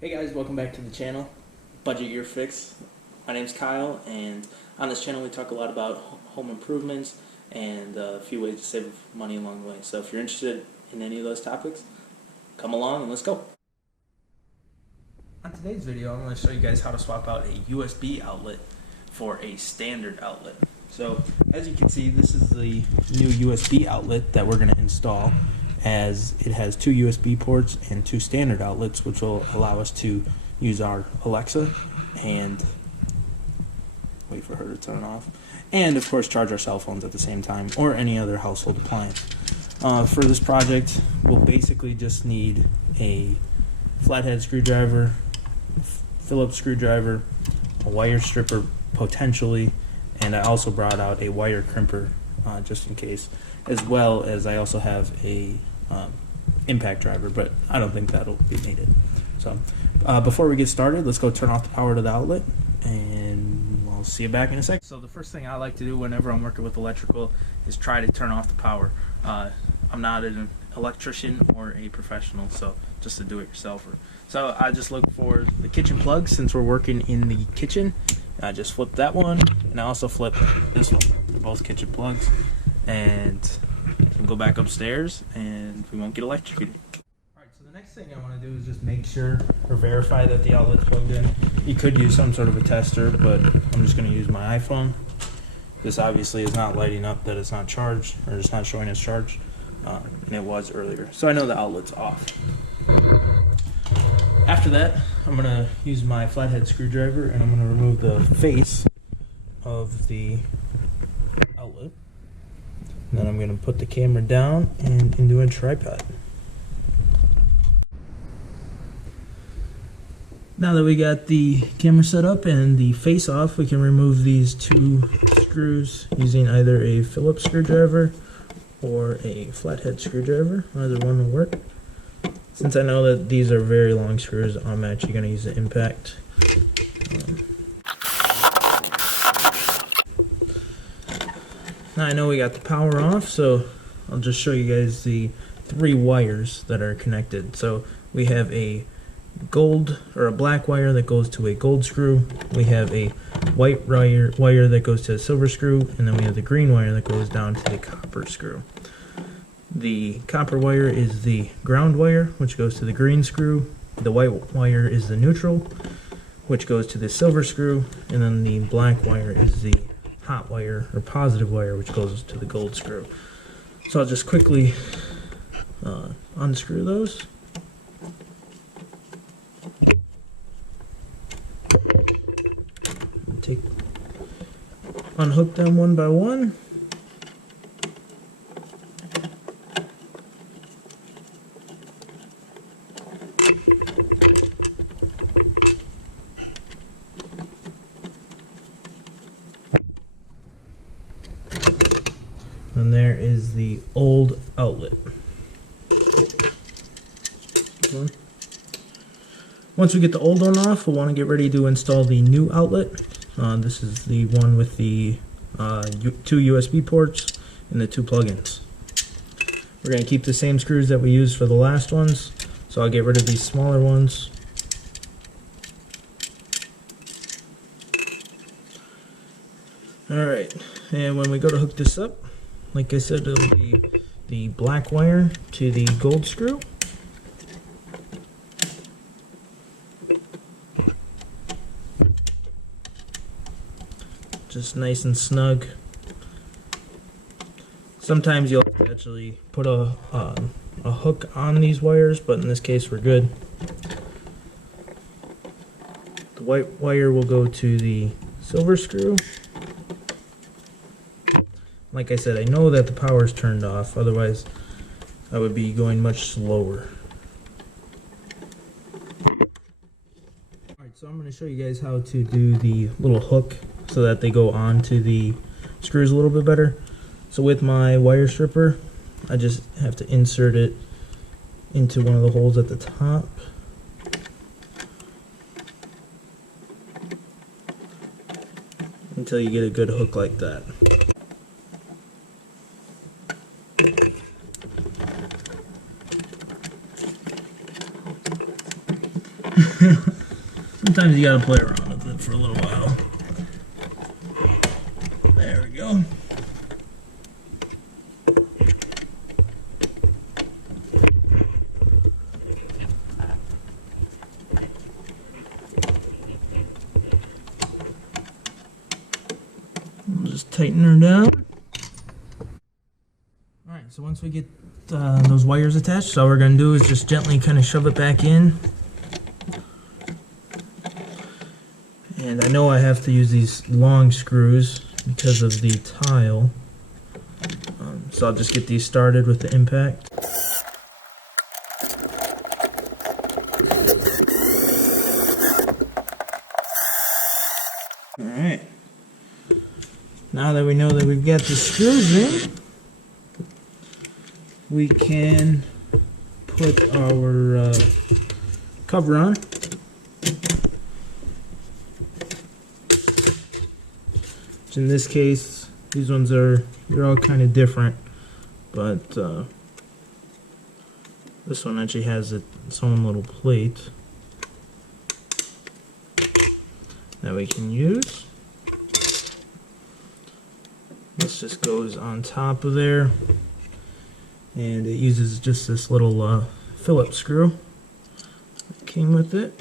Hey guys, welcome back to the channel, Budget Your Fix. My name's Kyle, and on this channel we talk a lot about home improvements and a few ways to save money along the way. So if you're interested in any of those topics, come along and let's go. On today's video, I'm going to show you guys how to swap out a USB outlet for a standard outlet. So as you can see, this is the new USB outlet that we're going to install, as it has two USB ports and two standard outlets, which will allow us to use our Alexa and wait for her to turn off, and of course charge our cell phones at the same time, or any other household appliance. For this project, we'll basically just need a flathead screwdriver, Phillips screwdriver, a wire stripper potentially, and I also brought out a wire crimper just in case, as well as I also have a impact driver, but I don't think that'll be needed. So before we get started, let's go turn off the power to the outlet, and I'll see you back in a sec. So the first thing I like to do whenever I'm working with electrical is try to turn off the power. I'm not an electrician or a professional, so just a do-it-yourselfer. So I just look for the kitchen plug, since we're working in the kitchen. I just flip that one, and I also flip this one. They're both kitchen plugs, and we'll go back upstairs and we won't get electrocuted. Alright, so the next thing I want to do is just make sure or verify that the outlet's plugged in. You could use some sort of a tester, but I'm just going to use my iPhone. This obviously is not lighting up that it's not charged, or it's not showing it's charged, and it was earlier. So I know the outlet's off. After that, I'm going to use my flathead screwdriver, and I'm going to remove the face of the outlet. And then I'm going to put the camera down and into a tripod. Now that we got the camera set up and the face off, we can remove these two screws using either a Phillips screwdriver or a flathead screwdriver. Either one will work. Since I know that these are very long screws, I'm actually going to use the impact. Now I know we got the power off, so I'll just show you guys the three wires that are connected. So we have a gold or a black wire that goes to a gold screw. We have a white wire that goes to a silver screw, and then we have the green wire that goes down to the copper screw. The copper wire is the ground wire, which goes to the green screw. The white wire is the neutral, which goes to the silver screw, and then the black wire is the hot wire or positive wire, which goes to the gold screw. So I'll just quickly unscrew those. Unhook them one by one. And there is the old outlet. Once we get the old one off, we'll want to get ready to install the new outlet. This is the one with the two USB ports and the two plugins. We're going to keep the same screws that we used for the last ones, so I'll get rid of these smaller ones. Alright, and when we go to hook this up, like I said, it'll be the black wire to the gold screw. Just nice and snug. Sometimes you'll have to actually put a hook on these wires, but in this case we're good. The white wire will go to the silver screw. Like I said, I know that the power is turned off, otherwise I would be going much slower. Alright, so I'm going to show you guys how to do the little hook so that they go onto the screws a little bit better. So with my wire stripper, I just have to insert it into one of the holes at the top. Until you get a good hook like that. Sometimes you gotta play around with it for a little while. There we go. We'll just tighten her down. Alright, so once we get those wires attached, so all we're going to do is just gently kind of shove it back in. And I know I have to use these long screws because of the tile. So I'll just get these started with the impact. Alright. Now that we know that we've got the screws in, we can put our cover on. Which in this case, these ones they're all kind of different, but this one actually has its own little plate that we can use. This just goes on top of there, and it uses just this little Phillips screw that came with it.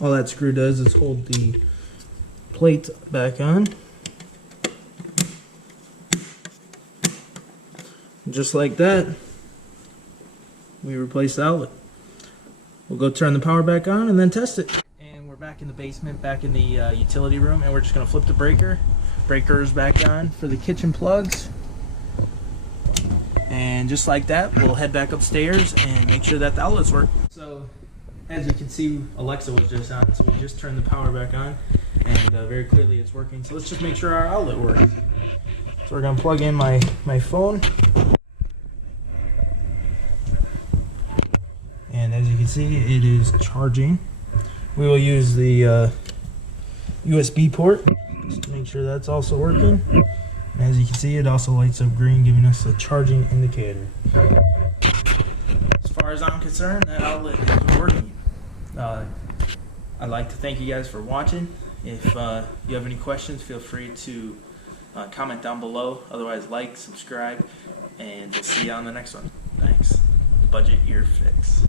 All that screw does is hold the plate back on. Just like that, we replace the outlet. We'll go turn the power back on and then test it. And we're back in the basement, back in the utility room, and we're just going to flip the breaker. Breaker's back on for the kitchen plugs. And just like that, we'll head back upstairs and make sure that the outlets work. So, as you can see, Alexa was just on, so we just turned the power back on, and very clearly it's working. So let's just make sure our outlet works. So we're going to plug in my phone. And as you can see, it is charging. We will use the USB port just to make sure that's also working. And as you can see, it also lights up green, giving us a charging indicator. As far as I'm concerned, that outlet is working. I'd like to thank you guys for watching. If you have any questions, feel free to comment down below. Otherwise, like, subscribe, and we'll see you on the next one. Thanks. Budget Your Fix.